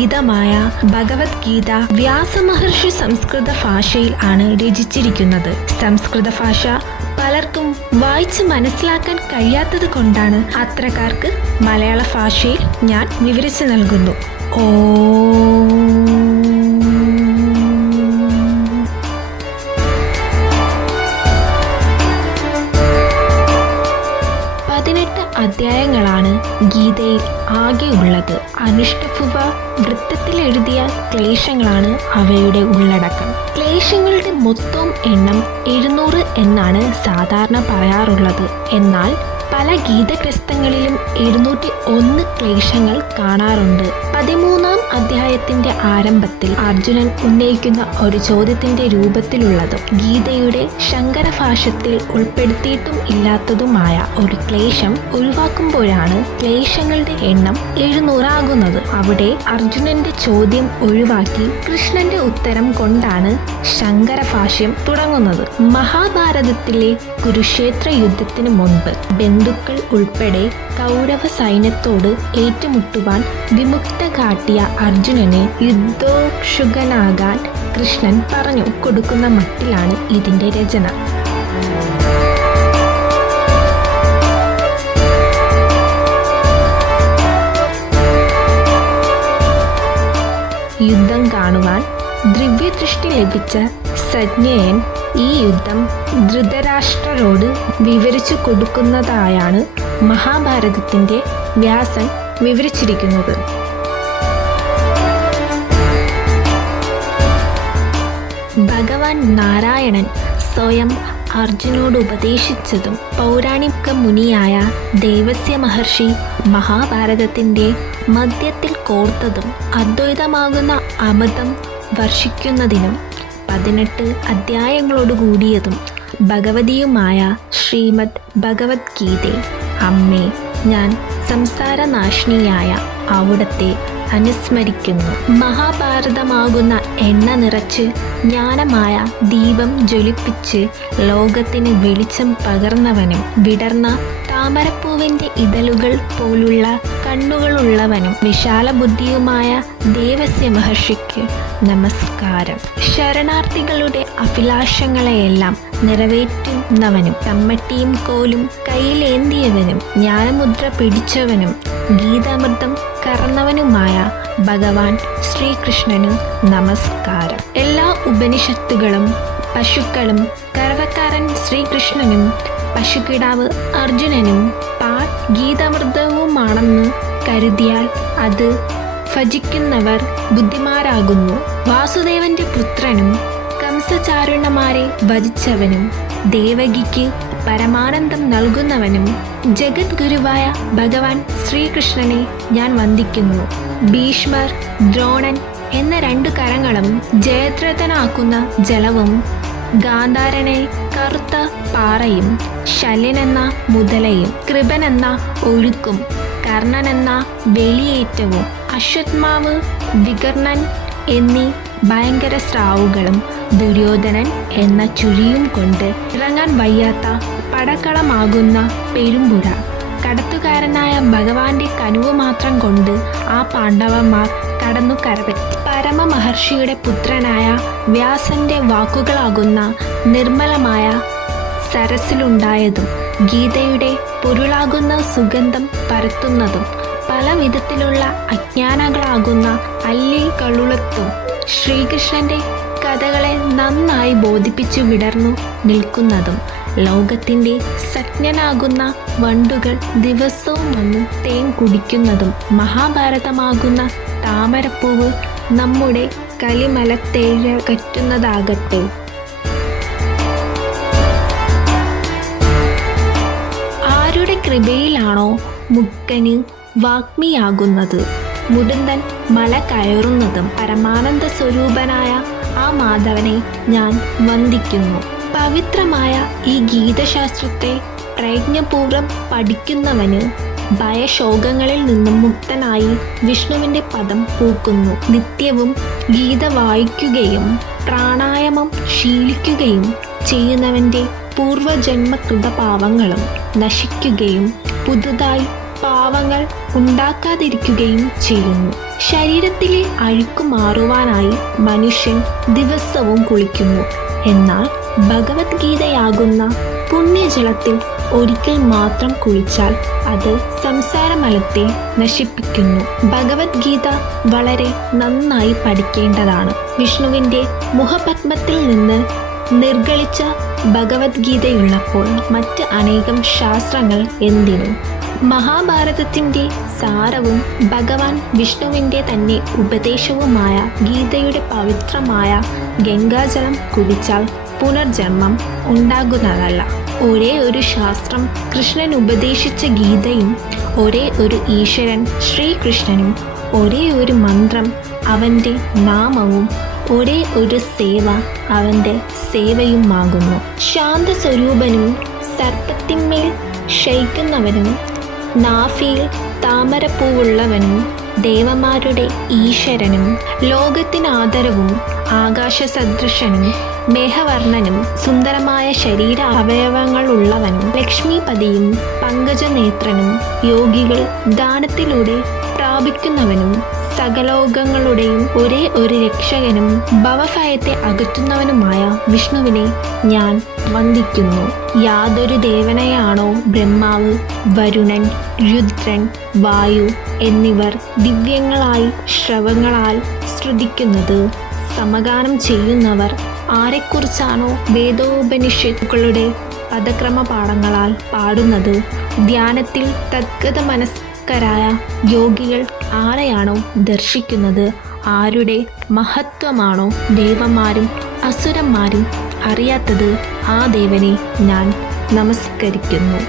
ഗീതമായ ഭഗവത്ഗീത വ്യാസമഹർഷി സംസ്കൃത ഭാഷയിൽ ആണ് രചിച്ചിരിക്കുന്നത്. സംസ്കൃത ഭാഷ പലർക്കും വായിച്ച് മനസ്സിലാക്കാൻ കഴിയാത്തത് കൊണ്ടാണ് അത്തരക്കാർക്ക് മലയാള ഭാഷയിൽ ഞാൻ വിവരിച്ചു നൽകുന്നു. ഓം 18 അധ്യായങ്ങളാണ് ഗീതയിൽ ആകെ ഉള്ളത്. അനുഷ്ഠുഭ വൃത്തത്തിൽ എഴുതിയ ക്ലേശങ്ങളാണ് അവയുടെ ഉള്ളടക്കം. ക്ലേശങ്ങളുടെ മൊത്തം എണ്ണം 700 എന്നാണ് സാധാരണ പറയാറുള്ളത്. എന്നാൽ പല ഗീതഗ്രന്ഥങ്ങളിലും 701 ക്ലേശങ്ങൾ കാണാറുണ്ട്. 13-ാം അധ്യായത്തിന്റെ ആരംഭത്തിൽ അർജുനൻ ഉന്നയിക്കുന്ന ഒരു ചോദ്യത്തിന്റെ രൂപത്തിലുള്ളതും ഗീതയുടെ ശങ്കരഭാഷ്യത്തിൽ ഉൾപ്പെടുത്തിയിട്ടും ഇല്ലാത്തതുമായ ഒരു ക്ലേശം ഒഴിവാക്കുമ്പോഴാണ് ക്ലേശങ്ങളുടെ എണ്ണം 700 ആകുന്നത്. അവിടെ അർജുനന്റെ ചോദ്യം ഒഴിവാക്കി കൃഷ്ണന്റെ ഉത്തരം കൊണ്ടാണ് ശങ്കരഭാഷ്യം തുടങ്ങുന്നത്. മഹാഭാരതത്തിലെ കുരുക്ഷേത്ര യുദ്ധത്തിന് മുൻപ് ബന്ധുക്കൾ ഉൾപ്പെടെ കൗരവ സൈന്യത്തോട് ഏറ്റുമുട്ടുവാൻ വിമുക്ത കാട്ടിയ അർജുനനെ യുദ്ധോത്സുകനാകാൻ കൃഷ്ണൻ പറഞ്ഞു കൊടുക്കുന്ന മട്ടിലാണ് ഇതിന്റെ രചന. യുദ്ധം കാണുവാൻ ദിവ്യദൃഷ്ടി ലഭിച്ച സഞ്ജയൻ ഈ യുദ്ധം ധൃതരാഷ്ട്രരോട് വിവരിച്ചു കൊടുക്കുന്നതായാണ് മഹാഭാരതത്തിന്റെ വ്യാസൻ വിവരിച്ചിരിക്കുന്നത്. ഭഗവാൻ നാരായണൻ സ്വയം അർജുനോട് ഉപദേശിച്ചതും പൗരാണിക മുനിയായ ദേവസ്യ മഹർഷി മഹാഭാരതത്തിന്റെ മധ്യത്തിൽ കോർത്തതും അദ്വൈതമാകുന്ന അമൃതം വർഷിക്കുന്നതിനും 18 അധ്യായങ്ങളോടുകൂടിയതും ഭഗവതിയുമായ ശ്രീമദ് ഭഗവത്ഗീതേ അമ്മേ, ഞാൻ സംസാരനാശിനിയായ അവിടത്തെ അനുസ്മരിക്കുന്നു. മഹാഭാരതമാകുന്ന എണ്ണ നിറച്ച് ജ്ഞാനമായ ദീപം ജ്വലിപ്പിച്ച് ലോകത്തിന് വെളിച്ചം പകർന്നവനും വിടർന്ന താമരപ്പൂവിന്റെ ഇതളുകൾ പോലുള്ള കണ്ണുകളുള്ളവനും വിശാല ബുദ്ധിയുമായ ദേവസ്യ മഹർഷിക്ക് നമസ്കാരം. ശരണാർത്ഥികളുടെ അഭിലാഷങ്ങളെയെല്ലാം നിറവേറ്റുന്നവനും കമ്മട്ടിയും കോലും കയ്യിലേന്തിയവനും ജ്ഞാനമുദ്ര പിടിച്ചവനും ഗീതാമൃതം കറന്നവനുമായ ഭഗവാൻ ശ്രീകൃഷ്ണന് നമസ്കാരം. എല്ലാ ഉപനിഷത്തുകളും പശുക്കളും കറവക്കാരൻ ശ്രീകൃഷ്ണനും പശുക്കിടാവ് അർജുനനും പാൽ ഗീതാമൃതവുമാണെന്ന് കരുതിയാൽ അത് ഭജിക്കുന്നവർ ബുദ്ധിമാരാകുന്നു. വാസുദേവന്റെ പുത്രനും കംസചാരുണമാരെ വധിച്ചവനും ദേവകിക്ക് പരമാനന്ദം നൽകുന്നവനും ജഗദ്ഗുരുവായ ഭഗവാൻ ശ്രീകൃഷ്ണനെ ഞാൻ വന്ദിക്കുന്നു. ഭീഷ്മർ, ദ്രോണൻ എന്ന 2 കരങ്ങളും ജയദ്രഥനാക്കുന്ന ജലവും ഗാന്ധാരനെ കറുത്ത പാറയും ശല്യനെന്ന മുതലയും കൃപനെന്ന ഒഴുക്കും കർണനെന്ന വേലിയേറ്റവും അശ്വത്മാവ്, വികർണൻ എന്നീ ഭയങ്കര സ്രാവുകളും ദുര്യോധനൻ എന്ന ചുഴിയും കൊണ്ട് ഇറങ്ങാൻ വയ്യാത്ത പടക്കളമാകുന്ന പെരുമ്പുഴ കടത്തുകാരനായ ഭഗവാന്റെ കനുവ് മാത്രം കൊണ്ട് ആ പാണ്ഡവന്മാർ കടന്നു കരപറ്റി. പരമമഹർഷിയുടെ പുത്രനായ വ്യാസന്റെ വാക്കുകളാകുന്ന നിർമ്മലമായ സരസിലുണ്ടായതും ഗീതയുടെ പൊരുളാകുന്ന സുഗന്ധം പരത്തുന്നതും പല വിധത്തിലുള്ള അജ്ഞാനങ്ങളാകുന്ന അല്ലികളുളത്തും ശ്രീകൃഷ്ണന്റെ കഥകളെ നന്നായി ബോധിപ്പിച്ചു വിടർന്നു നിൽക്കുന്നതും ലോകത്തിന്റെ സജ്ഞനാകുന്ന വണ്ടുകൾ ദിവസവും വന്ന് തേൻ കുടിക്കുന്നതും മഹാഭാരതമാകുന്ന താമരപ്പൂവ് നമ്മുടെ കലിമലത്തേഴകറ്റുന്നതാകട്ടെ. ആരുടെ കൃപയിലാണോ മുക്കന് വാഗ്മിയാകുന്നത്, മുടന്തൻ മല കയറുന്നതും പരമാനന്ദ സ്വരൂപനായ ആ മാധവനെ ഞാൻ വന്ദിക്കുന്നു. പവിത്രമായ ഈ ഗീതശാസ്ത്രത്തെ പ്രയത്നപൂർവ്വം പഠിക്കുന്നവന് ഭയശോകങ്ങളിൽ നിന്നും മുക്തനായി വിഷ്ണുവിൻ്റെ പദം പൂക്കുന്നു. നിത്യവും ഗീത വായിക്കുകയും പ്രാണായാമം ശീലിക്കുകയും ചെയ്യുന്നവൻ്റെ പൂർവജന്മകൃത പാവങ്ങളും നശിക്കുകയും പുതുതായി പാവങ്ങൾ ഉണ്ടാക്കാതിരിക്കുകയും ചെയ്യുന്നു. ശരീരത്തിലെ അഴുക്ക് മാറുവാനായി മനുഷ്യൻ ദിവസവും കുളിക്കുന്നു. എന്നാൽ ഭഗവത്ഗീതയാകുന്ന പുണ്യജലത്തിൽ ഒരിക്കൽ മാത്രം കുളിച്ചാൽ അത് സംസാരമലത്തെ നശിപ്പിക്കുന്നു. ഭഗവത്ഗീത വളരെ നന്നായി പഠിക്കേണ്ടതാണ്. വിഷ്ണുവിൻ്റെ മുഖപത്മത്തിൽ നിന്ന് നിർഗളിച്ച ഭഗവത്ഗീതയുള്ളപ്പോൾ മറ്റ് അനേകം ശാസ്ത്രങ്ങൾ എന്തിനു? മഹാഭാരതത്തിൻ്റെ സാരവും ഭഗവാൻ വിഷ്ണുവിൻ്റെ തന്നെ ഉപദേശവുമായ ഗീതയുടെ പവിത്രമായ ഗംഗാജലം കുടിച്ചാൽ പുനർജന്മം ഉണ്ടാകുന്നതല്ല. ഒരേ ഒരു ശാസ്ത്രം കൃഷ്ണൻ ഉപദേശിച്ച ഗീതയും, ഒരേ ഒരു ഈശ്വരൻ ശ്രീകൃഷ്ണനും, ഒരേ ഒരു മന്ത്രം അവൻ്റെ നാമവും, ഒരേ ഒരു സേവ അവൻ്റെ സേവയുമാകുന്നു. ശാന്തസ്വരൂപനും സർപ്പത്തിന്മേൽ ശയിക്കുന്നവനും നാഭിയിൽ താമരപ്പൂവുള്ളവനും ദേവന്മാരുടെ ഈശ്വരനും ലോകത്തിനാദരവും ആകാശസദൃശനും മേഘവർണ്ണനും സുന്ദരമായ ശരീര അവയവങ്ങളുള്ളവനും ലക്ഷ്മീപതിയും പങ്കജനേത്രനും യോഗികൾ ദാനത്തിലൂടെ പ്രാപിക്കുന്നവനും സകലോകങ്ങളുടെയും ഒരേ ഒരു രക്ഷകനും ഭവഭയത്തെ അകറ്റുന്നവനുമായ വിഷ്ണുവിനെ ഞാൻ വന്ദിക്കുന്നു. യാതൊരു ദേവനെയാണോ ബ്രഹ്മാവ്, വരുണൻ, രുദ്രൻ, വായു എന്നിവർ ദിവ്യങ്ങളായി ശ്രവങ്ങളാൽ ശ്രുതിക്കുന്നത്, സമഗാനം ചെയ്യുന്നവർ ആരെക്കുറിച്ചാണോ വേദോപനിഷത്തുക്കളുടെ പദക്രമപാഠങ്ങളാൽ പാടുന്നത്, ധ്യാനത്തിൽ തദ്ഗത മനസ്കരായ യോഗികൾ ആരെയാണോ ദർശിക്കുന്നത്, ആരുടെ മഹത്വമാണോ ദേവന്മാരും അസുരന്മാരും അറിയാത്തത്, ആ ദേവനെ ഞാൻ നമസ്കരിക്കുന്നു.